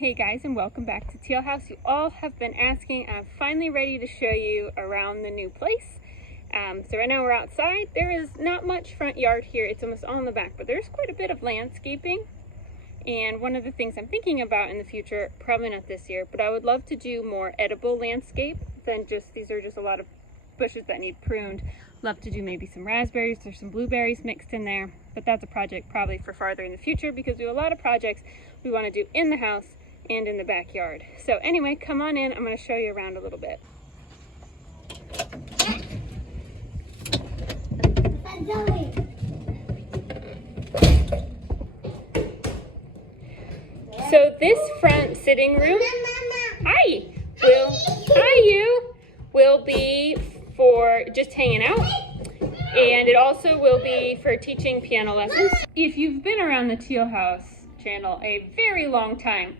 Hey guys, and welcome back to Teal House. You all have been asking. I'm finally ready to show you around the new place. So right now we're outside. There is not much front yard here. It's almost all in the back, but there's quite a bit of landscaping. And one of the things I'm thinking about in the future, probably not this year, but I would love to do more edible landscape than just, these are just a lot of bushes that need pruned. Love to do maybe some raspberries or some blueberries mixed in there, but that's a project probably for farther in the future because we have a lot of projects we want to do in the house and in the backyard. So anyway, come on in. I'm going to show you around a little bit. So this front sitting room, will be for just hanging out, and it also will be for teaching piano lessons. If you've been around the Teal House channel a very long time,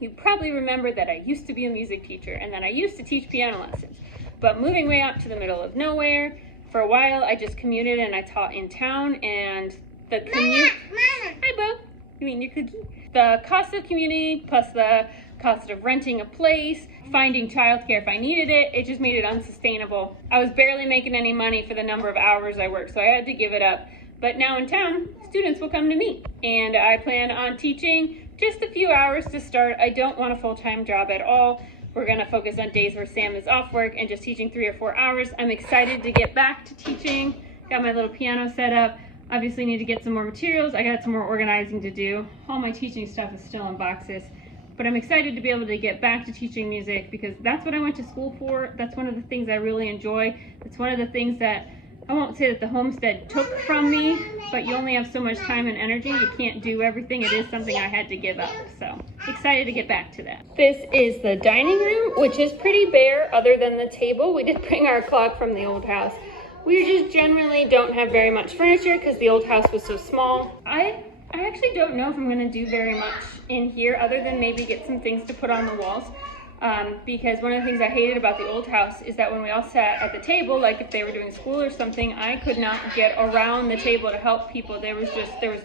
you probably remember that I used to be a music teacher and that I used to teach piano lessons. But moving way out to the middle of nowhere, for a while I just commuted and I taught in town, and the commute... Hi, Bo. You mean your cookie? The cost of commuting plus the cost of renting a place, finding childcare if I needed it, it just made it unsustainable. I was barely making any money for the number of hours I worked, so I had to give it up. But now in town, students will come to me, and I plan on teaching just a few hours to start. I don't want a full-time job at all. We're gonna focus on days where Sam is off work and just teaching 3 or 4 hours. I'm excited to get back to teaching. Got my little piano set up. Obviously need to get some more materials. I got some more organizing to do. All my teaching stuff is still in boxes. But I'm excited to be able to get back to teaching music because that's what I went to school for. That's one of the things I really enjoy. It's one of the things that, I won't say that the homestead took from me, but you only have so much time and energy. You can't do everything. It is something I had to give up. So excited to get back to that. This is the dining room, which is pretty bare other than the table. We did bring our clock from the old house. We just generally don't have very much furniture because the old house was so small. I actually don't know if I'm gonna do very much in here other than maybe get some things to put on the walls. Because one of the things I hated about the old house is that when we all sat at the table, like if they were doing school or something, I could not get around the table to help people. There was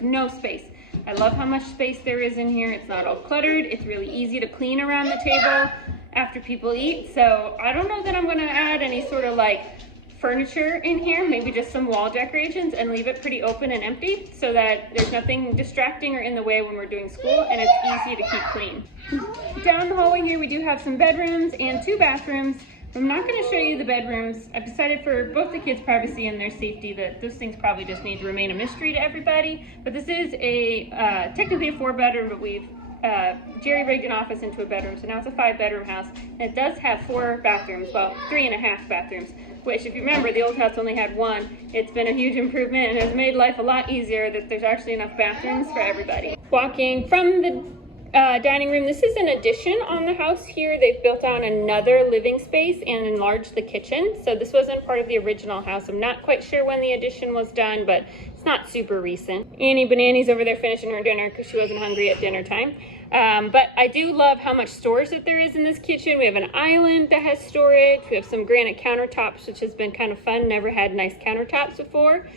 no space. I love how much space there is in here. It's not all cluttered. It's really easy to clean around the table after people eat. So I don't know that I'm gonna add any sort of like furniture in here, maybe just some wall decorations, and leave it pretty open and empty so that there's nothing distracting or in the way when we're doing school, and it's easy to keep clean. Down the hallway here we do have some bedrooms and 2 bathrooms. I'm not going to show you the bedrooms. I've decided for both the kids' privacy and their safety that those things probably just need to remain a mystery to everybody, but this is a technically a 4-bedroom, but we've jerry-rigged an office into a bedroom, so now it's a 5-bedroom house, and it does have 4 bathrooms, well, 3.5 bathrooms, which if you remember, the old house only had 1. It's been a huge improvement and has made life a lot easier that there's actually enough bathrooms for everybody. Walking from the dining room, this is an addition on the house here. They've built on another living space and enlarged the kitchen, so this wasn't part of the original house. I'm not quite sure when the addition was done, but it's not super recent. Annie Banani's over there finishing her dinner because she wasn't hungry at dinner time. But I do love how much storage that there is in this kitchen. We have an island that has storage. We have some granite countertops, which has been kind of fun. Never had nice countertops before.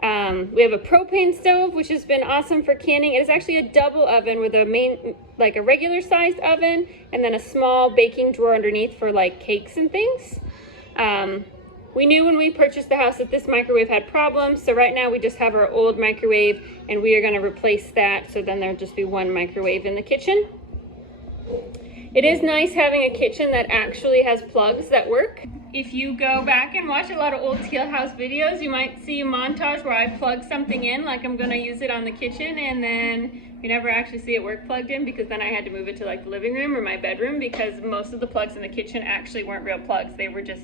We have a propane stove, which has been awesome for canning. It is actually a double oven with a like a regular sized oven and then a small baking drawer underneath for like cakes and things. We knew when we purchased the house that this microwave had problems, so right now we just have our old microwave and we are going to replace that, so then there'll just be 1 microwave in the kitchen. It is nice having a kitchen that actually has plugs that work. If you go back and watch a lot of old Teal House videos, you might see a montage where I plug something in, like I'm going to use it on the kitchen, and then you never actually see it work plugged in because then I had to move it to like the living room or my bedroom because most of the plugs in the kitchen actually weren't real plugs. They were just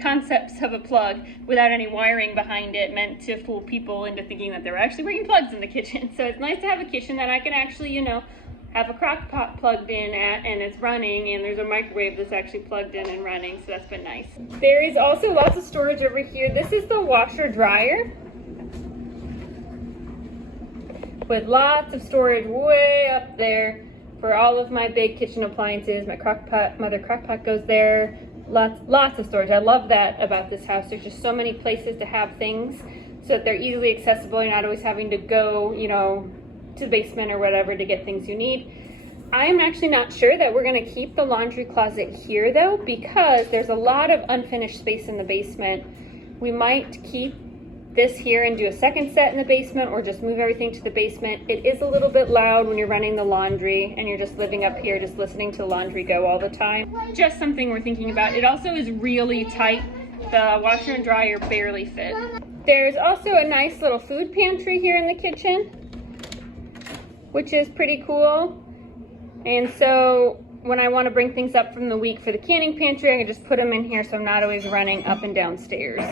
concepts of a plug without any wiring behind it, meant to fool people into thinking that there were actually working plugs in the kitchen. So it's nice to have a kitchen that I can actually, you know, have a crock pot plugged in at and it's running, and there's a microwave that's actually plugged in and running, so that's been nice. There is also lots of storage over here. This is the washer dryer with lots of storage way up there for all of my big kitchen appliances. My crock pot, mother crock pot goes there. Lots of storage. I love that about this house. There's just so many places to have things so that they're easily accessible. You're not always having to go, you know, to the basement or whatever to get things you need. I'm actually not sure that we're going to keep the laundry closet here though, because there's a lot of unfinished space in the basement. We might keep this here and do a second set in the basement, or just move everything to the basement. It is a little bit loud when you're running the laundry and you're just living up here just listening to the laundry go all the time. Just something we're thinking about. It also is really tight. The washer and dryer barely fit. There's also a nice little food pantry here in the kitchen, which is pretty cool. And so when I want to bring things up from the week for the canning pantry, I can just put them in here so I'm not always running up and down stairs.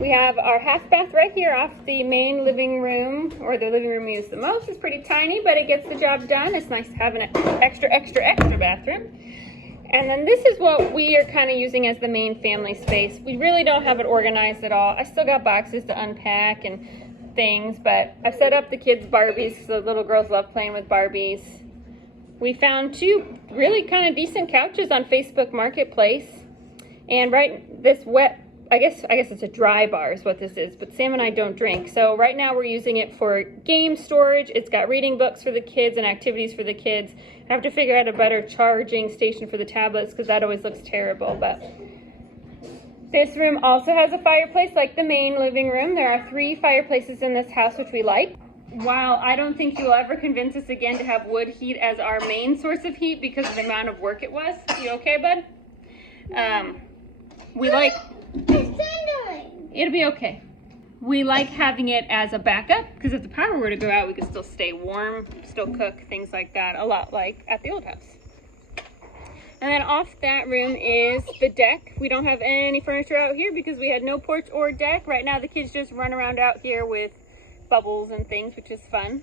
We have our half bath right here off the main living room, or the living room we use the most. It's pretty tiny, but it gets the job done. It's nice to have an extra bathroom. And then this is what we are kind of using as the main family space. We really don't have it organized at all. I still got boxes to unpack and things, but I've set up the kids' Barbies because the little girls love playing with Barbies. We found 2 really kind of decent couches on Facebook Marketplace. And I guess it's a dry bar is what this is, but Sam and I don't drink. So right now we're using it for game storage. It's got reading books for the kids and activities for the kids. I have to figure out a better charging station for the tablets because that always looks terrible. But this room also has a fireplace like the main living room. There are 3 fireplaces in this house, which we like. While I don't think you'll ever convince us again to have wood heat as our main source of heat because of the amount of work it was. You okay, bud? We like... It'll be okay. We like having it as a backup because if the power were to go out, we could still stay warm, still cook, things like that, a lot like at the old house. And then off that room is the deck. We don't have any furniture out here because we had no porch or deck. Right now the kids just run around out here with bubbles and things, which is fun.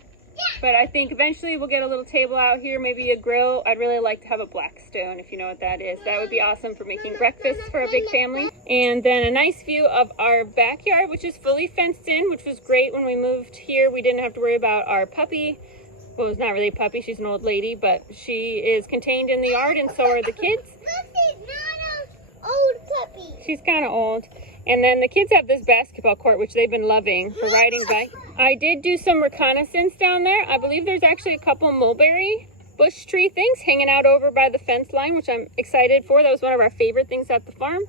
But I think eventually we'll get a little table out here, maybe a grill. I'd really like to have a Blackstone, if you know what that is. That would be awesome for making breakfast for a big family. And then a nice view of our backyard, which is fully fenced in, which was great when we moved here. We didn't have to worry about our puppy. Well, it's not really a puppy, she's an old lady, but she is contained in the yard and so are the kids. This is not an old puppy. She's kind of old. And then the kids have this basketball court, which they've been loving for riding bike. I did do some reconnaissance down there. I believe there's actually a couple mulberry bush tree things hanging out over by the fence line, which I'm excited for. That was one of our favorite things at the farm.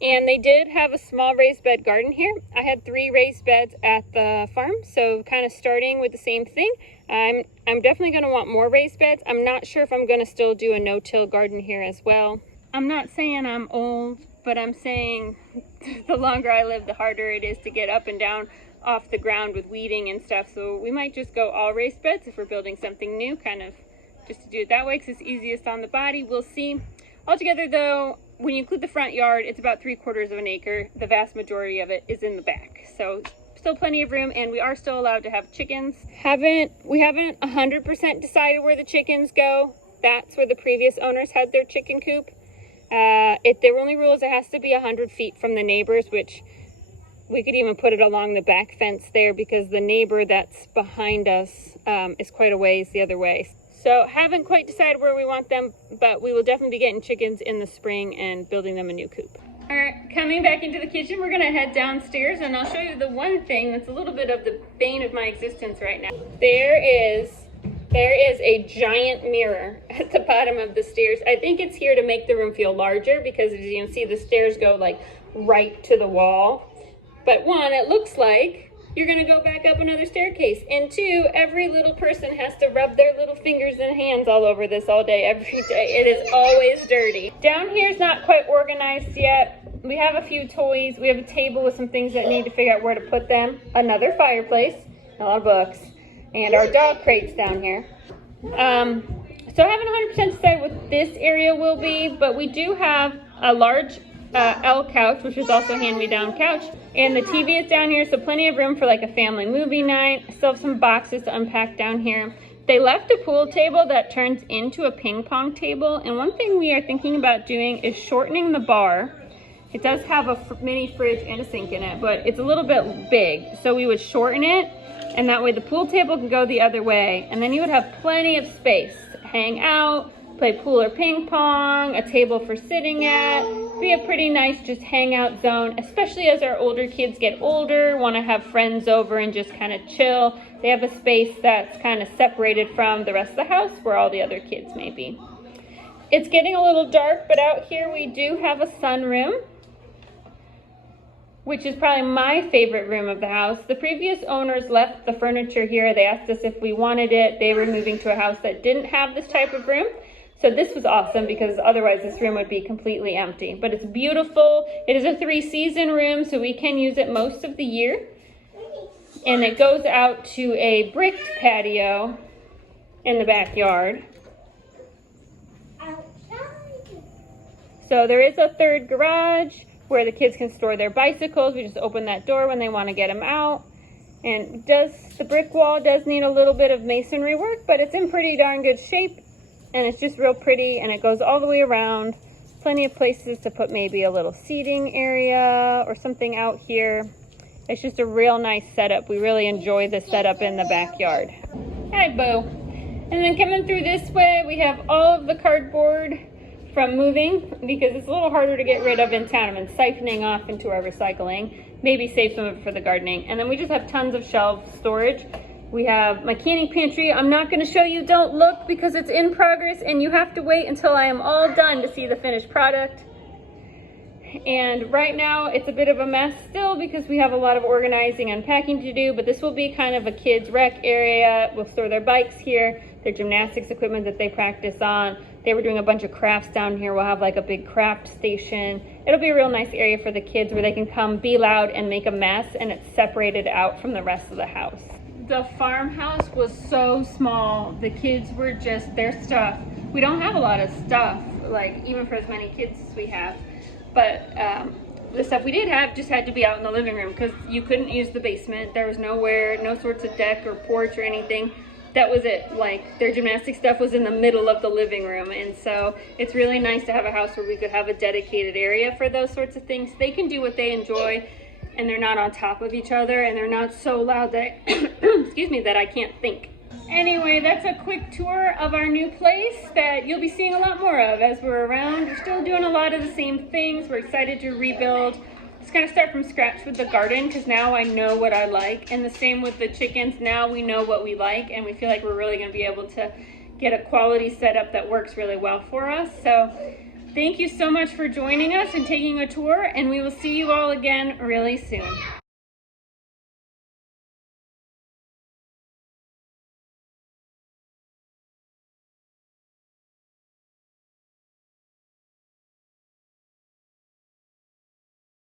And they did have a small raised bed garden here. I had 3 raised beds at the farm, so kind of starting with the same thing. I'm definitely going to want more raised beds. I'm not sure if I'm going to still do a no-till garden here as well. I'm not saying I'm old, but I'm saying the longer I live, the harder it is to get up and down off the ground with weeding and stuff. So we might just go all raised beds if we're building something new, kind of just to do it that way because it's easiest on the body. We'll see. Altogether though, when you include the front yard, it's about 3/4 of an acre. The vast majority of it is in the back. So still plenty of room, and we are still allowed to have chickens. We haven't 100% decided where the chickens go. That's where the previous owners had their chicken coop. The only rule is it has to be 100 feet from the neighbors, which we could even put it along the back fence there because the neighbor that's behind us is quite a ways the other way. So haven't quite decided where we want them, but we will definitely be getting chickens in the spring and building them a new coop. All right, coming back into the kitchen, we're gonna head downstairs and I'll show you the one thing that's a little bit of the bane of my existence right now. There is a giant mirror at the bottom of the stairs. I think it's here to make the room feel larger because as you can see, the stairs go like right to the wall. But 1, it looks like you're gonna go back up another staircase. And 2, every little person has to rub their little fingers and hands all over this all day, every day. It is always dirty. Down here is not quite organized yet. We have a few toys. We have a table with some things that need to figure out where to put them. Another fireplace, a lot of books. And our dog crates down here. So I haven't 100% decided what this area will be, but we do have a large L couch, which is also a hand-me-down couch. And the TV is down here, so plenty of room for like a family movie night. I still have some boxes to unpack down here. They left a pool table that turns into a ping pong table. And one thing we are thinking about doing is shortening the bar. It does have a mini fridge and a sink in it, but it's a little bit big. So we would shorten it. And that way the pool table can go the other way. And then you would have plenty of space to hang out, play pool or ping pong, a table for sitting at, be a pretty nice just hangout zone, especially as our older kids get older, want to have friends over and just kind of chill. They have a space that's kind of separated from the rest of the house where all the other kids may be. It's getting a little dark, but out here we do have a sunroom, which is probably my favorite room of the house. The previous owners left the furniture here. They asked us if we wanted it. They were moving to a house that didn't have this type of room. So this was awesome because otherwise this room would be completely empty. But it's beautiful. It is a 3-season room, so we can use it most of the year. And it goes out to a bricked patio in the backyard. So there is a third garage where the kids can store their bicycles. We just open that door when they want to get them out. And the brick wall does need a little bit of masonry work, but it's in pretty darn good shape. And it's just real pretty, and it goes all the way around. Plenty of places to put maybe a little seating area or something out here. It's just a real nice setup. We really enjoy the setup in the backyard. Hi, Bo. And then coming through this way, we have all of the cardboard from moving because it's a little harder to get rid of in town. I've been siphoning off into our recycling. Maybe save some of it for the gardening. And then we just have tons of shelf storage. We have my canning pantry. I'm not going to show you, don't look, because it's in progress and you have to wait until I am all done to see the finished product. And right now it's a bit of a mess still because we have a lot of organizing and packing to do, but this will be kind of a kids rec area. We'll store their bikes here, their gymnastics equipment that they practice on. They were doing a bunch of crafts down here. We'll have like a big craft station. It'll be a real nice area for the kids where they can come, be loud, and make a mess, and it's separated out from the rest of the house. The farmhouse was so small. The kids were just their stuff. We don't have a lot of stuff, like even for as many kids as we have. But the stuff we did have just had to be out in the living room because you couldn't use the basement. There was nowhere, no sorts of deck or porch or anything. That was it. Like their gymnastic stuff was in the middle of the living room. And so it's really nice to have a house where we could have a dedicated area for those sorts of things. They can do what they enjoy. And they're not on top of each other, and they're not so loud that, excuse me, that I can't think. Anyway, that's a quick tour of our new place that you'll be seeing a lot more of as we're around. We're still doing a lot of the same things. We're excited to rebuild. Just kind of start from scratch with the garden because now I know what I like. And the same with the chickens. Now we know what we like, and we feel like we're really going to be able to get a quality setup that works really well for us. So thank you so much for joining us and taking a tour, and we will see you all again really soon.